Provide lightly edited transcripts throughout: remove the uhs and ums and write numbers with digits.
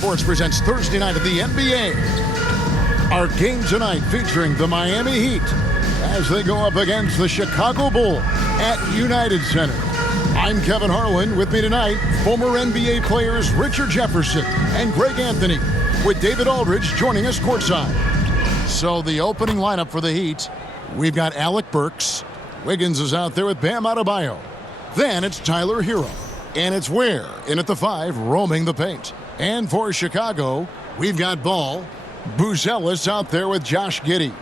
Sports presents Thursday night of the NBA. Our game tonight featuring the Miami Heat as they go up against the Chicago Bulls at United Center. I'm Kevin Harlan. With me tonight, former NBA players Richard Jefferson and Greg Anthony, with David Aldridge joining us courtside. So the opening lineup for the Heat, we've got Alec Burks. Wiggins is out there with Bam Adebayo. Then it's Tyler Herro. And it's Ware in at the 5, roaming the paint. And for Chicago, we've got Ball. Buzelis out there with Josh Giddey.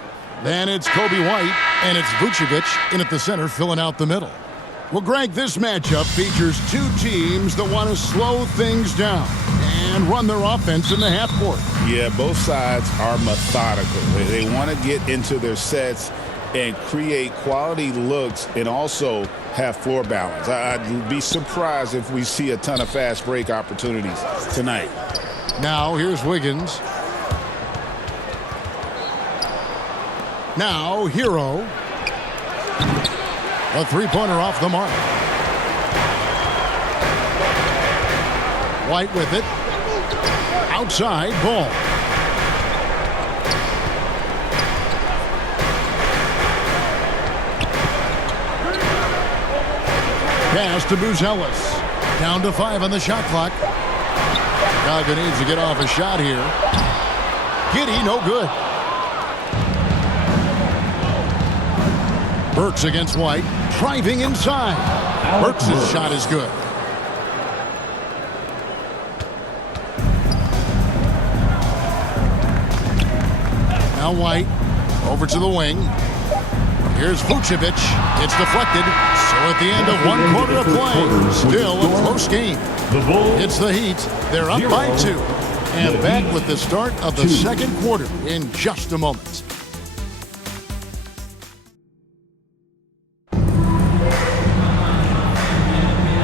Then it's Kobe White, and it's Vucevic in at the center, filling out the middle. Well, Greg, this matchup features two teams that want to slow things down and run their offense in the half court. Yeah, both sides are methodical. They want to get into their sets and create quality looks and also have floor balance. I'd be surprised if we see a ton of fast break opportunities tonight. Now here's Wiggins. Now Herro. A three-pointer off the mark. White with it. Outside, Ball. Pass to Buzelis. Down to 5 on the shot clock. Chicago needs to get off a shot here. Giddey, no good. Burks against White. Driving inside. Burks' shot is good. Now White. Over to the wing. Here's Vucevic. It's deflected. So at the end of one quarter of play, still a close game. It's the Heat. They're up by 2. And back with the start of the second quarter in just a moment.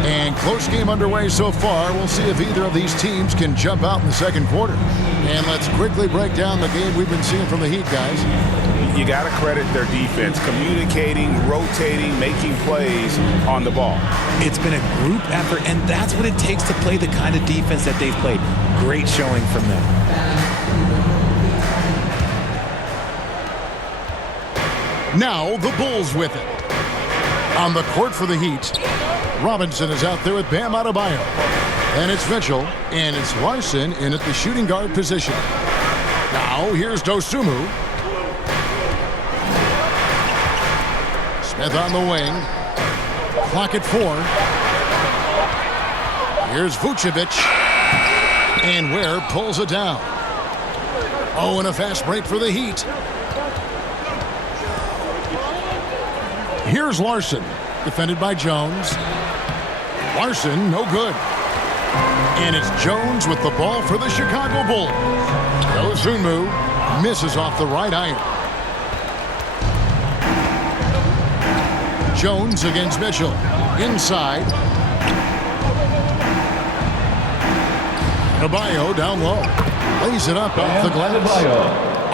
And close game underway so far. We'll see if either of these teams can jump out in the second quarter. And let's quickly break down the game we've been seeing from the Heat, guys. You got to credit their defense, communicating, rotating, making plays on the ball. It's been a group effort, and that's what it takes to play the kind of defense that they've played. Great showing from them. Now the Bulls with it. On the court for the Heat, Robinson is out there with Bam Adebayo. And it's Mitchell, and it's Larson in at the shooting guard position. Now here's Dosunmu. Smith on the wing. Clock at 4. Here's Vucevic. And Ware pulls it down. Oh, and a fast break for the Heat. Here's Larson. Defended by Jones. Larson, no good. And it's Jones with the ball for the Chicago Bulls. Dosunmu misses off the right iron. Jones against Mitchell. Inside. Adebayo down low. Lays it up off the glass.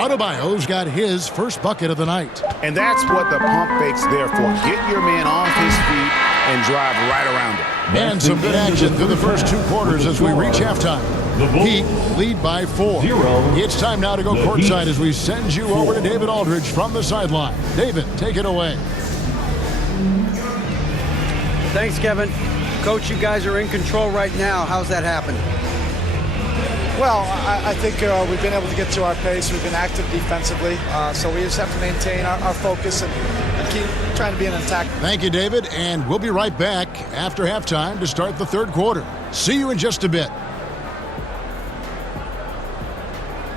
Adebayo's got his first bucket of the night. And that's what the pump fake's there for. Get your man off his feet and drive right around him. And some good action through the first 2 quarters as we reach halftime. Heat lead by 4. It's time now to go courtside as we send you over to David Aldridge from the sideline. David, take it away. Thanks, Kevin. Coach, you guys are in control right now. How's that happening? Well, I think we've been able to get to our pace. We've been active defensively, so we just have to maintain our focus and keep trying to be an attack. Thank you, David, and we'll be right back after halftime to start the third quarter. See you in just a bit.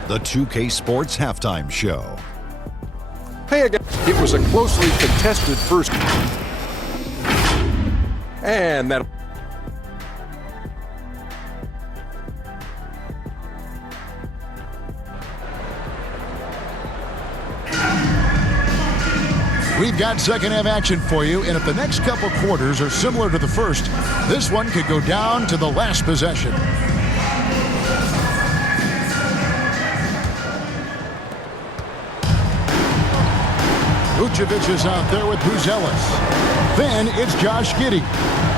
The 2K Sports Halftime Show. Hey again. It was a closely contested first. And that. We've got second half action for you, and if the next couple quarters are similar to the first, this one could go down to the last possession. Vucevic is out there with Buzelis. Then it's Josh Giddey.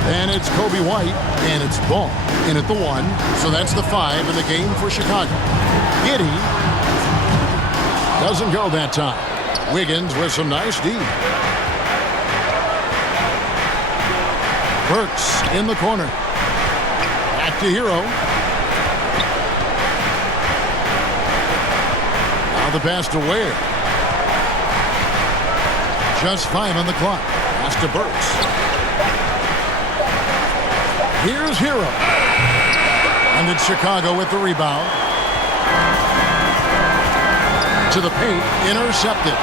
And it's Kobe White, and it's ball in at the 1. So that's the 5 in the game for Chicago. Giddey doesn't go that time. Wiggins with some nice D. Burks in the corner. Back to Herro. Now the pass to Ware. Just 5 on the clock. Pass to Burks. Here's Herro. And it's Chicago with the rebound. To the paint. Intercepted.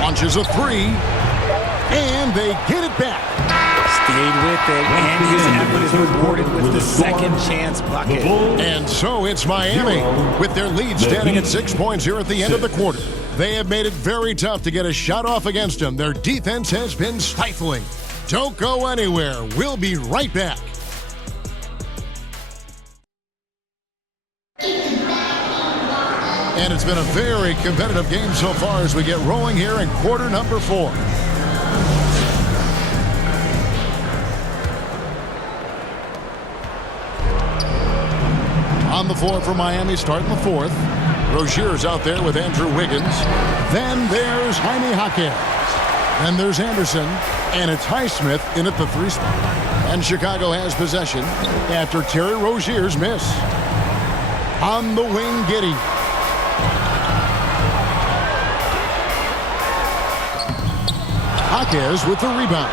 Launches a 3. And they get it back. Stayed with it, and his effort is rewarded with the second chance bucket. And so it's Miami with their lead standing at 6 points here at the end of the quarter. They have made it very tough to get a shot off against them. Their defense has been stifling. Don't go anywhere. We'll be right back. And it's been a very competitive game so far as we get rolling here in quarter number 4. On the floor for Miami, starting the 4th. Rozier's out there with Andrew Wiggins. Then there's Jaime Jaquez. Then there's Anderson. And it's Highsmith in at the 3 spot. And Chicago has possession after Terry Rozier's miss. On the wing, Giddey. Jaquez with the rebound.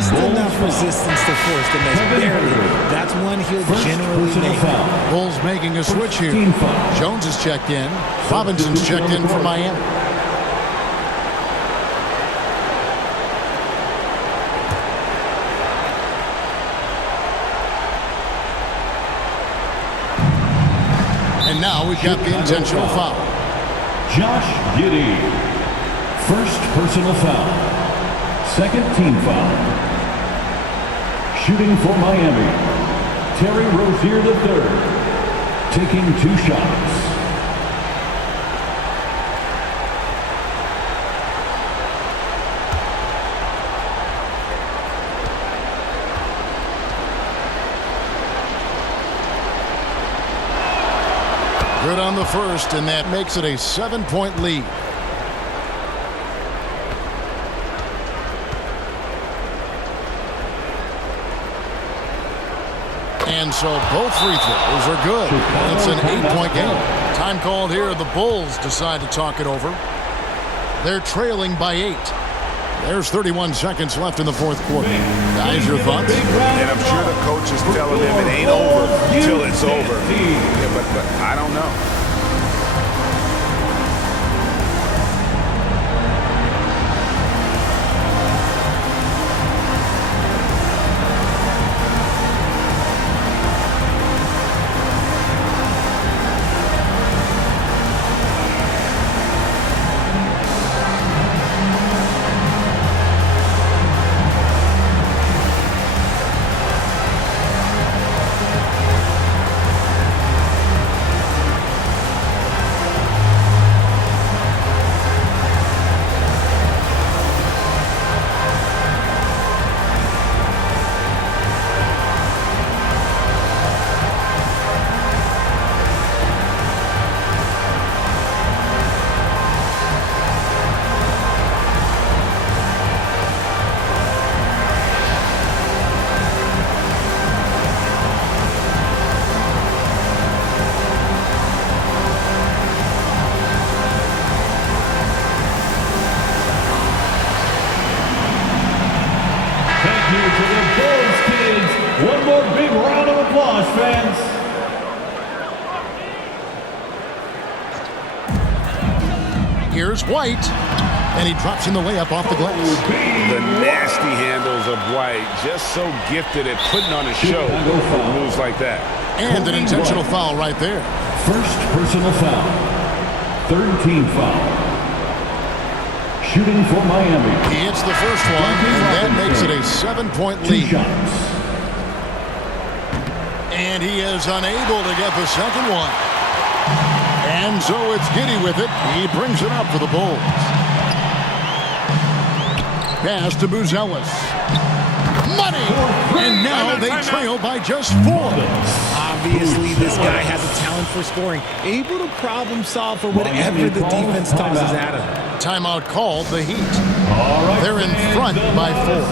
Just enough resistance to force the miss. Barely. That's one he'll generally make. Bulls making a switch here. Jones is checked in. Robinson's checked in for Miami. And now we've got the intentional foul. Josh Giddey. First personal foul. Second team foul. Shooting for Miami, Terry Rozier III, taking 2 shots. Good on the first, and that makes it a 7-point lead. And so both free throws are good. It's an 8-point game. Time called here. The Bulls decide to talk it over. They're trailing by 8. There's 31 seconds left in the 4th quarter. Guys, your thoughts? And I'm sure the coach is telling them it ain't over until it's over. Yeah, but I don't know. One more big round of applause, fans. Here's White, and he drops in the layup off the glass. The nasty handles of White, just so gifted at putting on a show with moves like that. And an intentional foul right there. First personal foul. Third team foul. Shooting for Miami. He hits the first one, and that makes it a 7-point lead. 2 shots. And he is unable to get the second one. And so it's Giddy with it. He brings it up for the Bulls. Pass to Buzelis. Money! And now they trail by just 4. Obviously, this guy has a talent for scoring, able to problem solve for whatever the defense tosses at him. Timeout called, the Heat. They're in front by 4.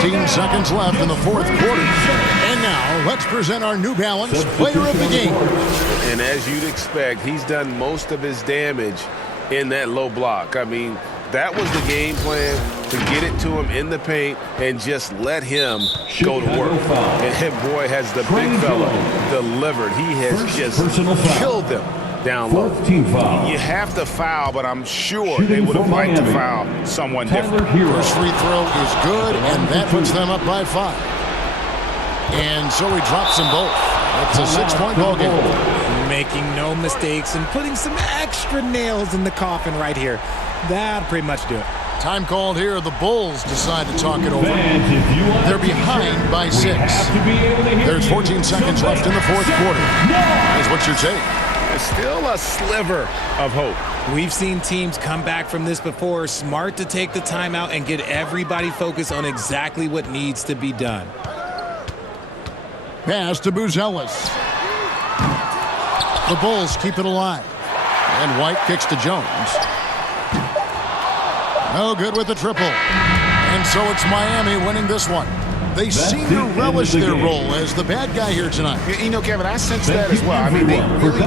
16 seconds left in the fourth quarter. And now, let's present our New Balance Player of the Game. And as you'd expect, he's done most of his damage in that low block. I mean, that was the game plan, to get it to him in the paint and just let him go to work. And boy, has the big fella delivered. He has just killed them down low. You have to foul, but I'm sure they would have liked to foul someone different. First free throw is good, and that puts them up by 5. And so he drops them both. It's a 6-point ball game. Making no mistakes and putting some extra nails in the coffin right here. That'll pretty much do it. Time called here. The Bulls decide to talk it over. They're behind by 6. There's 14 seconds left in the fourth quarter. That's what you're saying. There's still a sliver of hope. We've seen teams come back from this before. Smart to take the timeout and get everybody focused on exactly what needs to be done. Pass to Buzelis. The Bulls keep it alive. And White kicks to Jones. No good with the triple. And so it's Miami winning this one. They seem to relish their role as the bad guy here tonight. You know, Kevin, I sense that as well. I mean, they really